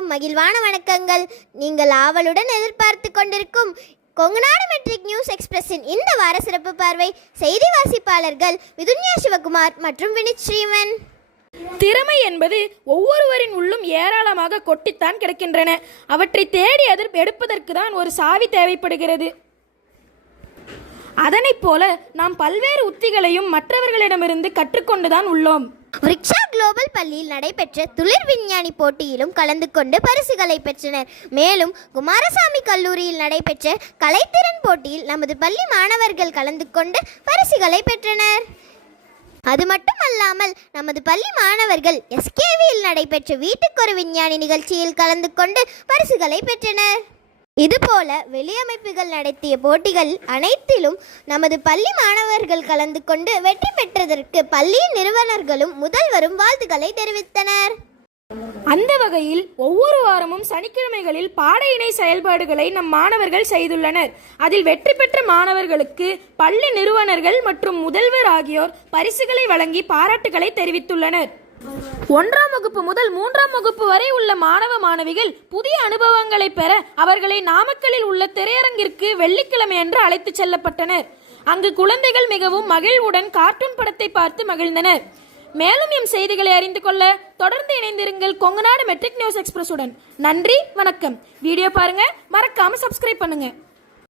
அனைவருக்கும் மகிழ்வான வணக்கங்கள். நீங்கள் ஆவலுடன் எதிர்பார்த்து கொண்டிருக்கும் கொங்குநாடு மெட்ரிக் நியூஸ் எக்ஸ்பிரஸின் இந்த வார சிறப்பு பார்வை. செய்தி வாசிப்பாளர்கள் விதுன்யா சிவகுமார் மற்றும் வினித் ஸ்ரீவன். திறமை என்பது ஒவ்வொருவரின் உள்ளும் ஏராளமாக கொட்டித்தான் கிடக்கின்றன. அவற்றை தேடி எடுப்பதற்கு தான் ஒரு சாவி தேவைப்படுகிறது. அதனைப் போல நாம் பல்வேறு உத்திகளையும் மற்றவர்களிடமிருந்து கற்றுக்கொண்டுதான் உள்ளோம். விருக்ஷா குளோபல் பள்ளியில் நடைபெற்ற துளிர் விஞ்ஞானி போட்டியிலும் கலந்து கொண்டு பரிசுகளை பெற்றனர். மேலும் குமாரசாமி கல்லூரியில் நடைபெற்ற கலைத்திறன் போட்டியில் நமது பள்ளி மாணவர்கள் கலந்து கொண்டு பரிசுகளை பெற்றனர். அது மட்டுமல்லாமல் நமது பள்ளி மாணவர்கள் எஸ்கேவியில் நடைபெற்ற வீட்டுக்கொரு விஞ்ஞானி நிகழ்ச்சியில் கலந்து கொண்டு பரிசுகளை பெற்றனர். இதுபோல வெளியமைப்புகள் நடத்திய போட்டிகள் அனைத்திலும் நமது பள்ளி மாணவர்கள் கலந்து கொண்டு வெற்றி பெற்றதற்கு பள்ளி நிறுவனர்களும் முதல்வரும் வாழ்த்துக்களை தெரிவித்தனர். அந்த வகையில் ஒவ்வொரு வாரமும் சனிக்கிழமைகளில் பாட இணை செயல்பாடுகளை நம் மாணவர்கள் செய்துள்ளனர். அதில் வெற்றி பெற்ற மாணவர்களுக்கு பள்ளி நிறுவனர்கள் மற்றும் முதல்வர் ஆகியோர் பரிசுகளை வழங்கி பாராட்டுகளை தெரிவித்துள்ளனர். 1ஆம் வகுப்பு முதல் 3ஆம் வகுப்பு வரை உள்ள மாணவ மாணவிகள் புதிய அனுபவங்களை பெற அவர்களை நாமக்கலில் உள்ள திரையரங்கிற்கு வெள்ளிக்கிழமை அன்று அழைத்து செல்லப்பட்டனர். அங்கு குழந்தைகள் மிகவும் மகிழ்வுடன் கார்ட்டூன் படத்தை பார்த்து மகிழ்ந்தனர். மேலும் எம் செய்திகளை அறிந்து கொள்ள தொடர்ந்து இணைந்திருங்கள் கொங்குநாடு மெட்ரிக் நியூஸ் எக்ஸ்பிரஸுடன். நன்றி, வணக்கம். வீடியோ பாருங்க, மறக்காம சப்ஸ்கிரைப் பண்ணுங்க.